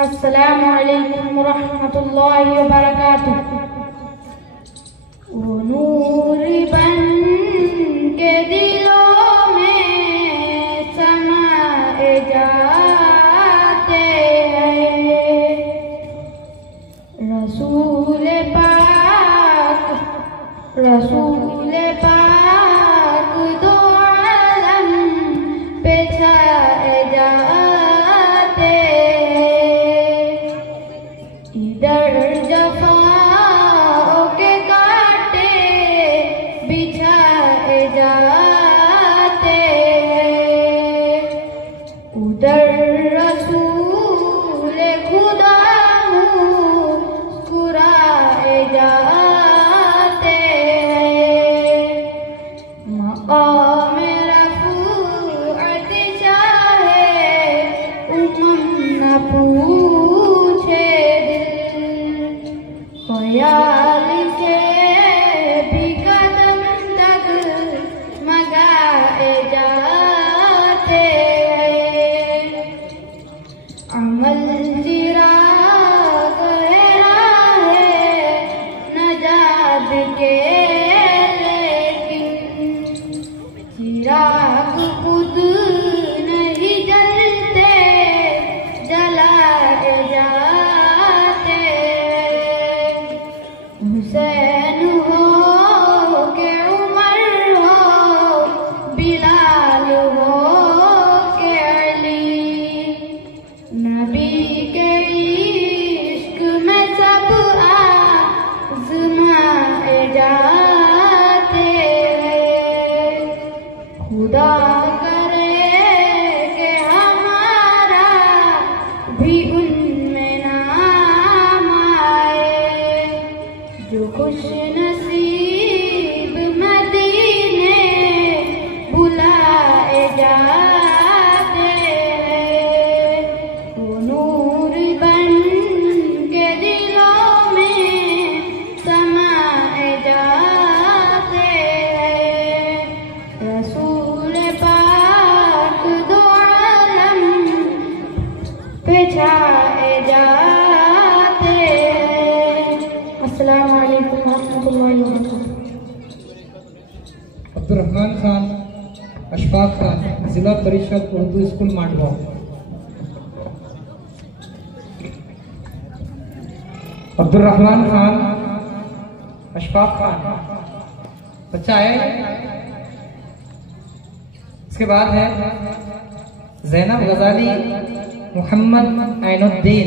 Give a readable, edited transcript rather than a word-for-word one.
अस्सलामु अलैकुम रहमतुल्लाहि व बरकातुहू। वो नूर बन के दिलों में समाए जाते हैं। रसूल पाक दो आलम पे छाए जाते हैं। इधर जफाओं के कांटे बिछाए जाते हैं। उधर रसूल खुदा मुस्कुराए जाते हैं। मक़ाम रफ़अत चाहे उमम न पूछे दिल, ख्याल से भी कदम तक मगाए जाते हैं। अमल चिराग है राहे नजात के, लेकिन चिराग खुद नहीं जलते जलाए जाते हैं। हुसैन हो के उमर हो, बिलाल हो के अली, नबी के इश्क में सब आज़माए जाते हैं। खुदा करे कि हमारा भी उनमें नाम आए, जो खुश नसीब मदीने बुलाए जाते हैं। वो नूर बन के दिलों में समाए जाते हैं। रसूल पाक दो आलम पे छाए जाते हैं। अस्सलामु अलैकुम रहमतुल्लाहि व बरकातुहू। अब्दुर्रहमान खान, अशफाक खान, जिला परिषद उर्दू स्कूल मांडवा। अब्दुर्रहमान खान, अशफाक खान बच्चा है। इसके बाद है ज़ैनब गजाली, मोहम्मद ऐनुद्दीन।